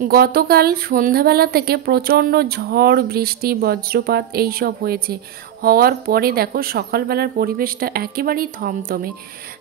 গতকাল সন্ধ্যাবেলা থেকে প্রচণ্ড ঝড় বৃষ্টি বজ্রপাত এইসব হয়েছে। হওয়ার পরে দেখো সকালবেলার পরিবেশটা একেবারেই থমথমে।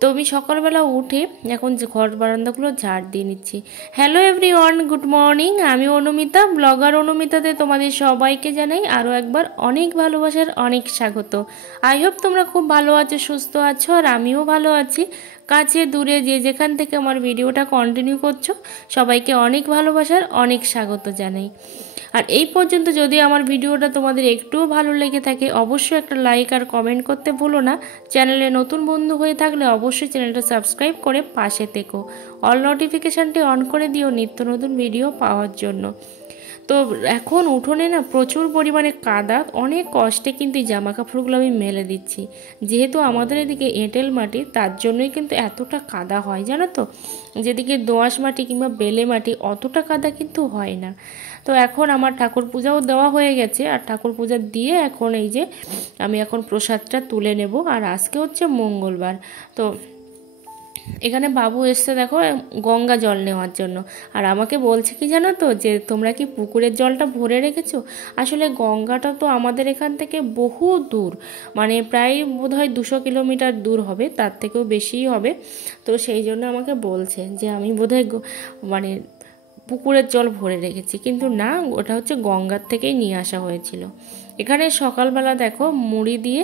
তো আমি সকালবেলা উঠে এখন যে ঘর বারান্দাগুলো ঝাড় দিয়ে নিচ্ছি। Hello everyone, good morning. আমি অনুমিতা, ব্লগার অনুমিতাতে তোমাদের সবাইকে জানাই আরও একবার অনেক ভালোবাসার অনেক স্বাগত। আই হোপ তোমরা খুব ভালো আছো, সুস্থ আছো, আর আমিও ভালো আছি। কাছে দূরে যে যেখান থেকে আমার ভিডিওটা কন্টিনিউ করছো সবাইকে অনেক ভালোবাসার অনেক স্বাগত জানাই। আর এই পর্যন্ত যদি আমার ভিডিওটা তোমাদের একটুও ভালো লেগে থাকে অবশ্যই একটা লাইক আর কমেন্ট করতে ভুলো না। চ্যানেলে নতুন বন্ধু হয়ে থাকলে অবশ্যই চ্যানেলটা সাবস্ক্রাইব করে পাশে থেকো। অল নোটিফিকেশানটি অন করে দিও নিত্য নতুন ভিডিও পাওয়ার জন্য। তো এখন উঠোনে না প্রচুর পরিমাণে কাদা, অনেক কষ্টে কিন্তু এই জামা কাপড়গুলো আমি মেলে দিচ্ছি। যেহেতু আমাদের এদিকে এঁটেল মাটি, তার জন্যই কিন্তু এতটা কাদা হয় জানো তো। যেদিকে দোআঁশ মাটি কিংবা বেলে মাটি অতটা কাদা কিন্তু হয় না। তো এখন আমার ঠাকুর পূজাও দেওয়া হয়ে গেছে, আর ঠাকুর পূজা দিয়ে এখন এই যে আমি এখন প্রসাদটা তুলে নেব। আর আজকে হচ্ছে মঙ্গলবার। তো এখানে বাবু এসছে দেখো গঙ্গা জল নেওয়ার জন্য। আর আমাকে বলছে কি জানো তো, যে তোমরা কি পুকুরের জলটা ভরে রেখেছো? আসলে গঙ্গাটা তো আমাদের এখান থেকে বহু দূর, মানে প্রায় বোধহয় 200 কিলোমিটার দূর হবে, তার থেকেও বেশিই হবে। তো সেই জন্য আমাকে বলছে যে আমি বোধহয় মানে পুকুরের জল ভরে রেখেছি, কিন্তু না, ওটা হচ্ছে গঙ্গার থেকেই নিয়ে আসা হয়েছিল। এখানে সকালবেলা দেখো মুড়ি দিয়ে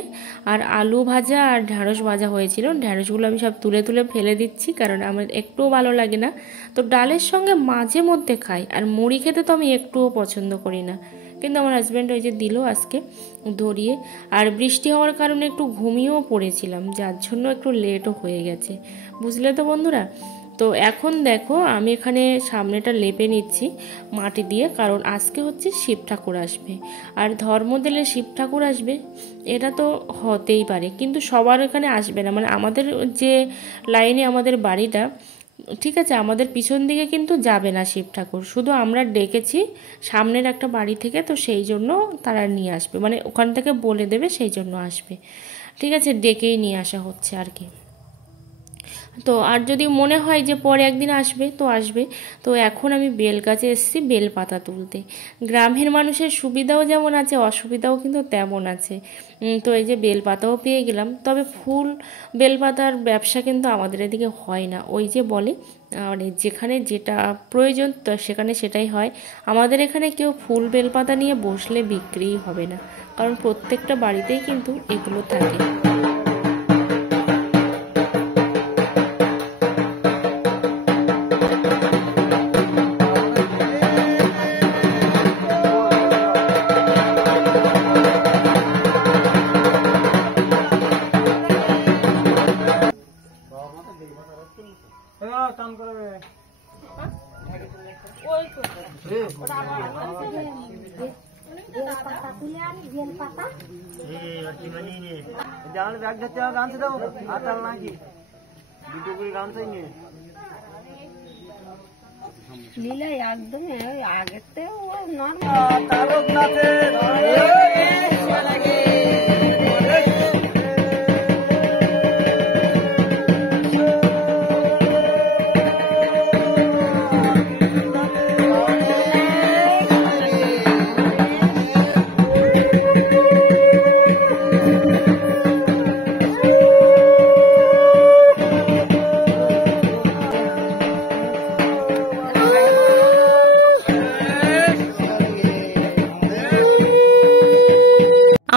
আর আলু ভাজা আর ঢ্যাঁড়স ভাজা হয়েছিল। ঢ্যাঁড়সগুলো আমি সব তুলে তুলে ফেলে দিচ্ছি, কারণ আমার একটুও ভালো লাগে না। তো ডালের সঙ্গে মাঝে মধ্যে খাই, আর মুড়ি খেতে তো আমি একটুও পছন্দ করি না, কিন্তু আমার হাজব্যান্ড ওই যে দিল আজকে ধরিয়ে। আর বৃষ্টি হওয়ার কারণে একটু ঘুমিয়েও পড়েছিলাম, যার জন্য একটু লেটও হয়ে গেছে, বুঝলে তো বন্ধুরা। তো এখন দেখো আমি এখানে সামনেটা লেপে নিচ্ছি মাটি দিয়ে, কারণ আজকে হচ্ছে শিব ঠাকুর আসবে। আর ধর্ম দিলে শিব ঠাকুর আসবে এটা তো হতেই পারে, কিন্তু সবার এখানে আসবে না। মানে আমাদের যে লাইনে আমাদের বাড়িটা, ঠিক আছে, আমাদের পিছন দিকে কিন্তু যাবে না শিব ঠাকুর, শুধু আমরা ডেকেছি সামনের একটা বাড়ি থেকে, তো সেই জন্য তারা নিয়ে আসবে, মানে ওখান থেকে বলে দেবে, সেই জন্য আসবে। ঠিক আছে, ডেকেই নিয়ে আসা হচ্ছে আর কি। তো আর যদি মনে হয় যে পরে একদিন আসবে তো আসবে। তো এখন আমি বেল গাছে এসেছি বেল পাতা তুলতে। গ্রামের মানুষের সুবিধাও যেমন আছে, অসুবিধাও কিন্তু তেমন আছে। তো এই যে বেল পাতাও পেয়ে গেলাম, তবে ফুল বেলপাতার ব্যবসা কিন্তু আমাদের এদিকে হয় না। ওই যে বলে মানে যেখানে যেটা প্রয়োজন তো সেখানে সেটাই হয়। আমাদের এখানে কেউ ফুল বেলপাতা নিয়ে বসলে বিক্রিই হবে না, কারণ প্রত্যেকটা বাড়িতেই কিন্তু এগুলো থাকে। লীলা একদম আগেতে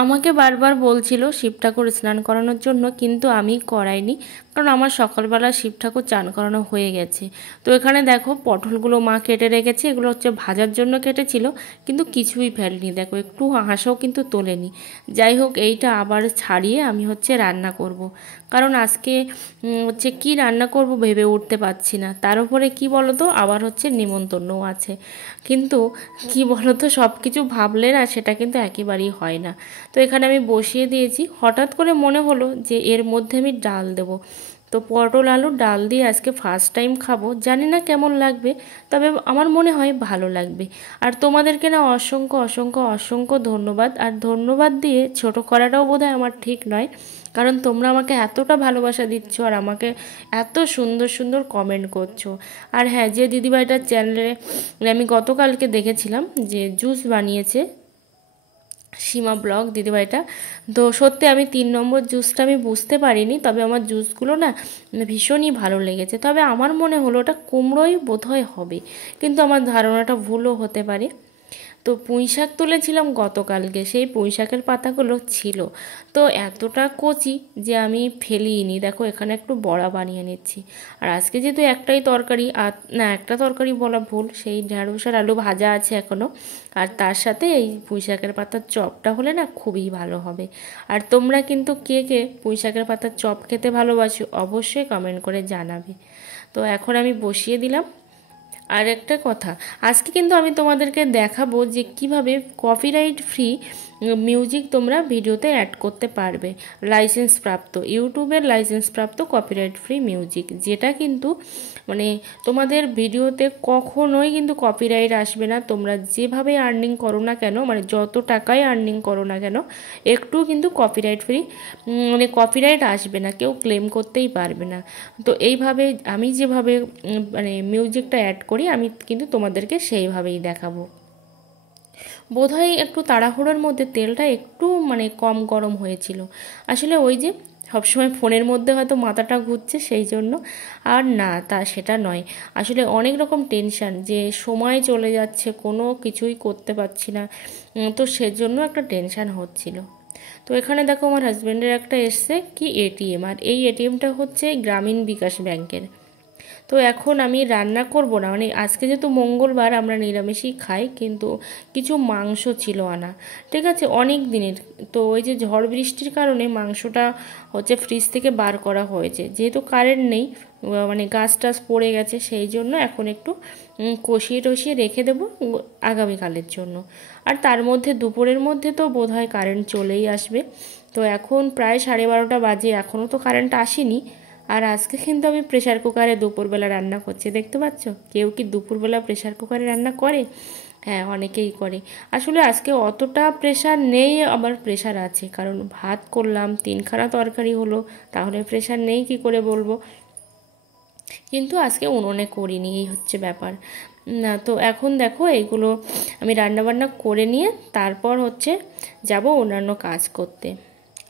আমাকে বারবার বলছিল শিব ঠাকুর স্নান করানোর জন্য, কিন্তু আমি করাইনি, কারণ আমার সকালবেলা শিব ঠাকুর চান করানো হয়ে গেছে। তো এখানে দেখো পটলগুলো মা কেটে রেখেছে, এগুলো হচ্ছে ভাজার জন্য কেটেছিল, কিন্তু কিছুই ফেলেনি, দেখো একটু হাঁসও কিন্তু তোলেনি। যাই হোক, এইটা আবার ছাড়িয়ে আমি হচ্ছে রান্না করব। কারণ আজকে হচ্ছে কি রান্না করব ভেবে উঠতে পারছি না। তার উপরে কি বলতো, আবার হচ্ছে নেমন্তন্নও আছে। কিন্তু কি বলতো, সব কিছু ভাবলে না সেটা কিন্তু একেবারেই হয় না। তো এখানে আমি বসিয়ে দিয়েছি। হঠাৎ করে মনে হলো যে এর মধ্যে আমি ডাল দেব। তো পটল আলু ডাল দিয়ে আজকে ফার্স্ট টাইম খাবো, জানি না কেমন লাগবে, তবে আমার মনে হয় ভালো লাগবে। আর তোমাদেরকে না অসংখ্য অসংখ্য অসংখ্য ধন্যবাদ। আর ধন্যবাদ দিয়ে ছোট করাটাও বোধহয় আমার ঠিক নয়, কারণ তোমরা আমাকে এতটা ভালোবাসা দিচ্ছ আর আমাকে এত সুন্দর সুন্দর কমেন্ট করছো। আর হ্যাঁ, যে দিদিভাইটার চ্যানেলে আমি গতকালকে দেখেছিলাম যে জুস বানিয়েছে, সীমা ব্লগ দিদিভাইটা, তো সত্যি আমি 3 নম্বর জুসটা আমি বুঝতে পারিনি, তবে আমার জুসগুলো না ভীষণই ভালো লেগেছে। তবে আমার মনে হলো ওটা কুমড়োই বোধহয় হবে, কিন্তু আমার ধারণাটা ভুলও হতে পারে। তো পুঁই শাক তুলেছিলাম গতকালকে, সেই পুঁই শাকের পাতাগুলো ছিল তো এতটা কচি যে আমি ফেলিনি। দেখো এখানে একটু বড়া বানিয়ে নিচ্ছি। আর আজকে যেহেতু একটাই তরকারি, আর না একটা তরকারি বলা ভুল, সেই ঢ্যাঁড়স আর আলু ভাজা আছে এখনও, আর তার সাথে এই পুঁই শাকের পাতার চপটা হলে না খুবই ভালো হবে। আর তোমরা কিন্তু কে কে পুঁই শাকের পাতার চপ খেতে ভালোবাসো অবশ্যই কমেন্ট করে জানাবে। তো এখন আমি বসিয়ে দিলাম। আর একটা কথা, আজকে কিন্তু আমি তোমাদেরকে দেখাবো যে কিভাবে কপিরাইট ফ্রি মিউজিক তোমরা ভিডিওতে অ্যাড করতে পারবে, লাইসেন্স প্রাপ্ত, ইউটিউবের লাইসেন্স প্রাপ্ত কপিরাইট ফ্রি মিউজিক, যেটা কিন্তু মানে তোমাদের ভিডিওতে কখনোই কিন্তু কপিরাইট আসবে না। তোমরা যেভাবে আর্নিং করো না কেন, মানে যত টাকাই আর্নিং করো না কেন, একটু কিন্তু কপিরাইট ফ্রি মানে কপিরাইট আসবে না, কেউ ক্লেম করতেই পারবে না। তো এইভাবে আমি যেভাবে মানে মিউজিকটা অ্যাড করি আমি কিন্তু তোমাদেরকে সেইভাবেই দেখাবো। বোধহয় একটু তাড়াহুড়োর মধ্যে তেলটা একটু মানে কম গরম হয়েছিল, আসলে ওই যে সবসময় ফোনের মধ্যে হয়তো মাথাটা ঘুরছে সেই জন্য। আর না, সেটা নয়, আসলে অনেক রকম টেনশান, যে সময় চলে যাচ্ছে কোনো কিছুই করতে পারছি না, তো সেজন্য একটা টেনশান হচ্ছিল। তো এখানে দেখো আমার হাজব্যান্ডের একটা এসছে কি এটিএম, আর এই এটিএমটা হচ্ছে গ্রামীণ বিকাশ ব্যাংকের। তো এখন আমি রান্না করব না, মানে আজকে যেহেতু মঙ্গলবার আমরা নিরামিষই খাই, কিন্তু কিছু মাংস ছিল আনা, ঠিক আছে, অনেক দিনের। তো ওই যে ঝড় বৃষ্টির কারণে মাংসটা হচ্ছে ফ্রিজ থেকে বার করা হয়েছে, যেহেতু কারেন্ট নেই, মানে গাছ টাছ পড়ে গেছে, সেই জন্য এখন একটু কষিয়ে টষিয়ে রেখে দেবো আগামীকালের জন্য। আর তার মধ্যে দুপুরের মধ্যে তো বোধহয় কারেন্ট চলেই আসবে। তো এখন প্রায় 12:30 বাজে, এখনও তো কারেন্ট আসেনি। আর আজকে কিন্তু আমি প্রেশার কুকারে দুপুরবেলা রান্না করছি, দেখতে পাচ্ছ। কেউ কি দুপুরবেলা প্রেশার কুকারে রান্না করে? হ্যাঁ, অনেকেই করে। আসলে আজকে অতটা প্রেশার নেই, আবার প্রেশার আছে, কারণ ভাত করলাম, 3খানা তরকারি হলো, তাহলে প্রেশার নেই কি করে বলবো। কিন্তু আজকে উনুনে করিনি, এই হচ্ছে ব্যাপার। না, তো এখন দেখো এইগুলো আমি রান্নাবান্না করে নিয়ে তারপর হচ্ছে যাব অন্যান্য কাজ করতে।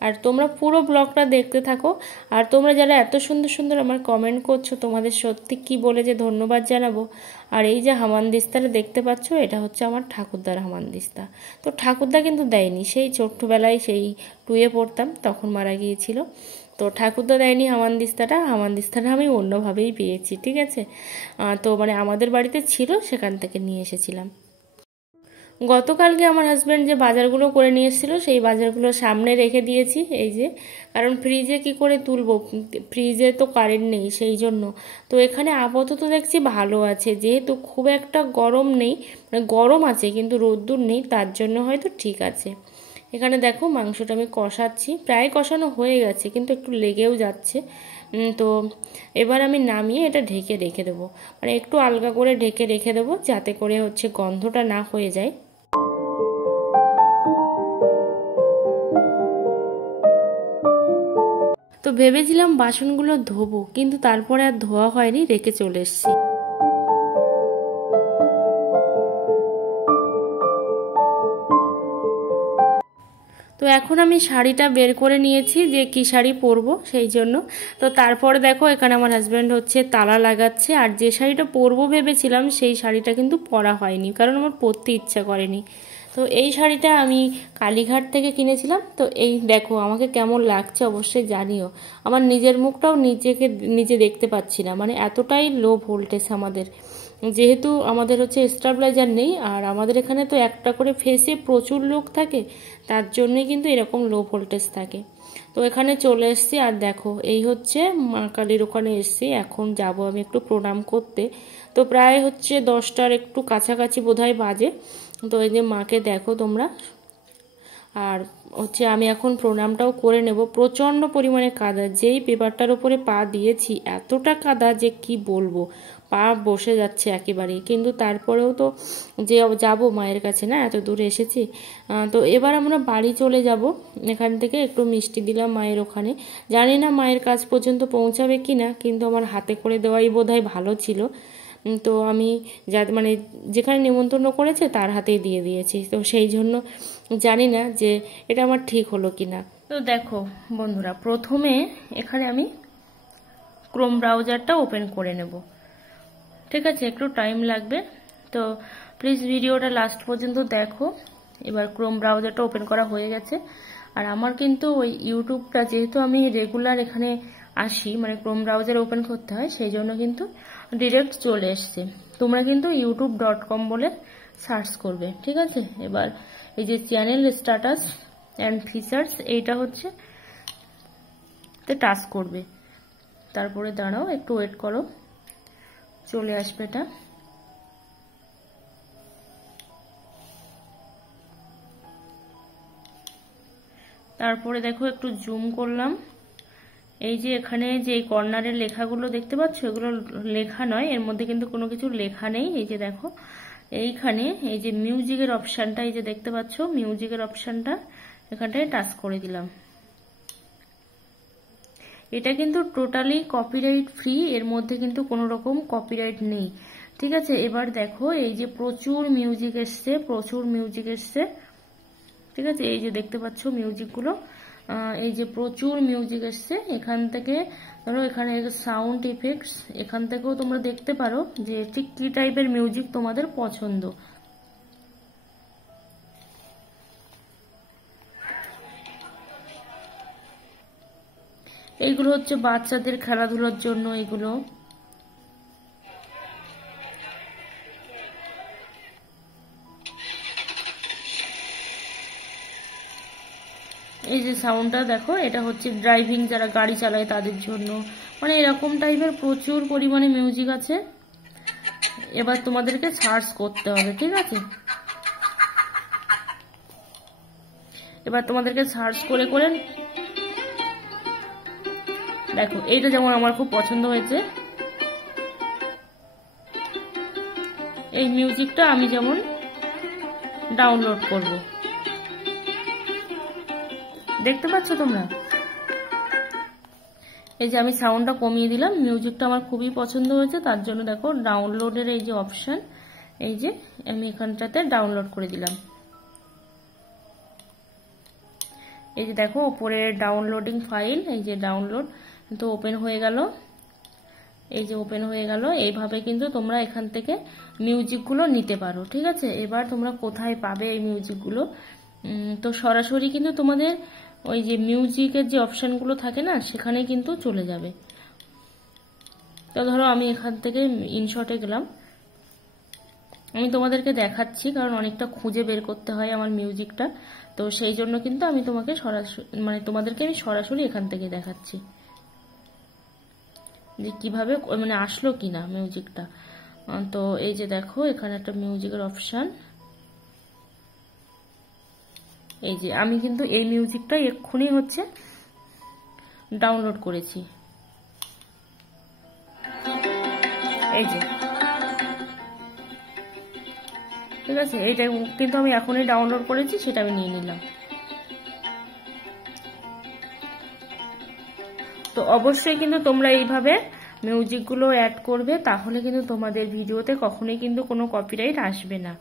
আর তোমরা পুরো ব্লগটা দেখতে থাকো। আর তোমরা যারা এত সুন্দর সুন্দর আমার কমেন্ট করছো, তোমাদের সত্যি কি বলে যে ধন্যবাদ জানাবো। আর এই যে হামানদিস্তাটা দেখতে পাচ্ছ, এটা হচ্ছে আমার ঠাকুরদার হামানদিস্তা। তো ঠাকুরদা কিন্তু দেয়নি, সেই ছোট্টবেলায় সেই 2-এ পড়তাম তখন মারা গিয়েছিল। তো ঠাকুরদা দেয়নি হামানদিস্তাটা আমি অন্যভাবেই পেয়েছি, ঠিক আছে। তো মানে আমাদের বাড়িতে ছিল, সেখান থেকে নিয়ে এসেছিলাম। গতকালকে আমার হাজব্যান্ড যে বাজারগুলো করে নিয়ে এসেছিলো, সেই বাজারগুলো সামনে রেখে দিয়েছি, এই যে, কারণ ফ্রিজে কি করে তুলবো, ফ্রিজে তো কারেন্ট নেই, সেই জন্য। তো এখানে আপাতত দেখছি ভালো আছে, যেহেতু খুব একটা গরম নেই, মানে গরম আছে কিন্তু রোদ্দুর নেই, তার জন্য হয়তো ঠিক আছে। এখানে দেখো মাংসটা আমি কষাচ্ছি, প্রায় কষানো হয়ে গেছে, কিন্তু একটু লেগেও যাচ্ছে। তো এবার আমি নামিয়ে এটা ঢেকে রেখে দেবো, মানে একটু আলগা করে ঢেকে রেখে দেবো, যাতে করে হচ্ছে গন্ধটা না হয়ে যায়। তো ভেবেছিলাম বাসনগুলো ধোবো, কিন্তু তারপরে আর ধোয়া হয়নি, রেখে চলে এসেছি। তো এখন আমি শাড়িটা বের করে নিয়েছি যে কী শাড়ি পরবো সেই জন্য। তো তারপরে দেখো এখানে আমার হাজব্যান্ড হচ্ছে তালা লাগাচ্ছে, আর যে শাড়িটা পরবো ভেবেছিলাম সেই শাড়িটা কিন্তু পরা হয়নি, কারণ আমার পরতে ইচ্ছা করেনি। তো এই শাড়িটা আমি কালীঘাট থেকে কিনেছিলাম। তো এই দেখো আমাকে কেমন লাগছে অবশ্যই জানিও। আমার নিজের মুখটাও নিজে দেখতে পাচ্ছি না, মানে এতটাই লো ভোল্টেজ আমাদের, যেহেতু আমাদের হচ্ছে স্টেবিলাইজার নেই, আর আমাদের এখানে তো একটা করে ফেসে প্রচুর লোক থাকে, তার জন্যই কিন্তু এরকম লো ভোল্টেজ থাকে। তো এখানে চলে এসেছি, আর দেখো এই হচ্ছে মা কালীর ওখানে এসেছি, এখন যাব আমি একটু প্রণাম করতে। তো প্রায় হচ্ছে 10টার একটু কাছাকাছি বোধহয় বাজে। তো এই যে মাকে দেখো তোমরা, আর হচ্ছে আমি এখন প্রণামটাও করে নেব। প্রচণ্ড পরিমাণে কাদা, যেই পেপারটার উপরে পা দিয়েছি এতটা কাদা যে কি বলবো, পা বসে যাচ্ছে একেবারে। কিন্তু তারপরেও তো যে যাব মায়ের কাছে না, এত দূরে এসেছি। তো এবার আমরা বাড়ি চলে যাব। এখান থেকে একটু মিষ্টি দিলাম মায়ের ওখানে, জানি না মায়ের কাছ পর্যন্ত পৌঁছাবে কি না, কিন্তু আমার হাতে করে দেওয়াই বোধহয় ভালো ছিল। তো আমি মানে যেখানে নিমন্ত্রণ করেছে তার হাতেই দিয়ে দিয়েছি। তো সেই জন্য জানি না যে এটা আমার ঠিক হলো কি না। তো দেখো বন্ধুরা, প্রথমে এখানে আমি ক্রোম ব্রাউজারটা ওপেন করে নেব। ঠিক আছে, একটু টাইম লাগবে, তো প্লিজ ভিডিওটা লাস্ট পর্যন্ত দেখো। এবার ক্রোম ব্রাউজারটা ওপেন করা হয়ে গেছে। আর আমার কিন্তু ওই ইউটিউবটা, যেহেতু আমি রেগুলার এখানে আসি, মানে ক্রোম ব্রাউজার ওপেন করতে হয়, সেই জন্য কিন্তু ডিরেক্ট চলে এসছে। তোমরা কিন্তু youtube.com বলে সার্চ করবে। ঠিক আছে, এবার এই যে চ্যানেল স্ট্যাটাস অ্যান্ড ফিচার্স, এইটা হচ্ছে টাচ করবে। তারপরে দাঁড়াও, একটু ওয়েট করো, চলে আসবে এটা। তারপরে দেখো একটু জুম করলাম। এই যে এখানে যে কর্নারের লেখাগুলো দেখতে পাচ্ছ, এগুলো লেখা নয়, এর মধ্যে কিন্তু কোনো কিছু লেখা নেই। এই যে দেখো এইখানে এই যে মিউজিকের অপশানটা, এই যে দেখতে পাচ্ছ মিউজিকের অপশানটা, এখানটায় টাচ করে দিলাম। এটা কিন্তু টোটালি কপিরাইট ফ্রি, এর মধ্যে কিন্তু কোনো রকম কপিরাইট নেই। ঠিক আছে, এবার দেখো এই যে প্রচুর মিউজিক এসছে, প্রচুর মিউজিক এসছে। ঠিক আছে, এই যে দেখতে পাচ্ছ মিউজিকগুলো, এই যে প্রচুর মিউজিক এসছে। এখান থেকে ধরো এখানে সাউন্ড ইফেক্টস, এখান থেকেও তোমরা দেখতে পারো যে ঠিক কি টাইপের মিউজিক তোমাদের পছন্দ। এইগুলো হচ্ছে বাচ্চাদের খেলাধুলার জন্য এগুলো। এই যে সাউন্ডটা দেখো, এটা হচ্ছে ড্রাইভিং, যারা গাড়ি চালায় তাদের জন্য, মানে এরকম টাইপের প্রচুর পরিমাণে মিউজিক আছে। এবার তোমাদেরকে সার্চ করতে হবে। ঠিক আছে, এবার তোমাদেরকে সার্চ করে করে দেখো, এইটা যেমন আমার খুব পছন্দ হয়েছে। এই মিউজিকটা আমি যেমন ডাউনলোড করব, দেখতে পাচ্ছ তোমরা। এই যে আমি সাউন্ডটা কমিয়ে দিলাম, মিউজিকটা আমার খুবই পছন্দ হয়েছে, তার জন্য দেখো ডাউনলোডের এই যে অপশন, এই যে আমি এখানটাতে ডাউনলোড করে দিলাম। এই যে দেখো উপরে ডাউনলোডিং ফাইল, এই যে ডাউনলোড তো ওপেন হয়ে গেল। এই যে ওপেন হয়ে গেল। এইভাবে কিন্তু তোমরা এখান থেকে মিউজিকগুলো নিতে পারো। ঠিক আছে, এবার তোমরা কোথায় পাবে এই মিউজিকগুলো? তো সরাসরি কিন্তু তোমাদের ওই যে মিউজিকের যে অপশানগুলো থাকে না, সেখানে কিন্তু চলে যাবে। তো ধরো আমি এখান থেকে ইনশটে গেলাম, আমি তোমাদেরকে দেখাচ্ছি, কারণ অনেকটা খুঁজে বের করতে হয় আমার মিউজিকটা, তো সেই জন্য কিন্তু আমি তোমাকে সরাসরি, মানে তোমাদেরকে আমি সরাসরি এখান থেকে দেখাচ্ছি যে কিভাবে মানে আসলো কিনা মিউজিকটা। তো এই যে দেখো এখানে একটা মিউজিকের অপশান, এই যে আমি কিন্তু এই মিউজিকটা এক্ষুনি হচ্ছে ডাউনলোড করেছি। এই যে ঠিক আছে, এইটা কিন্তু আমি এখনই ডাউনলোড করেছি, সেটা আমি নিয়ে নিলাম। তো অবশ্যই কিন্তু তোমরা এইভাবে মিউজিকগুলো অ্যাড করবে, তাহলে কিন্তু তোমাদের ভিডিওতে কখনোই কিন্তু কোনো কপিরাইট আসবে না।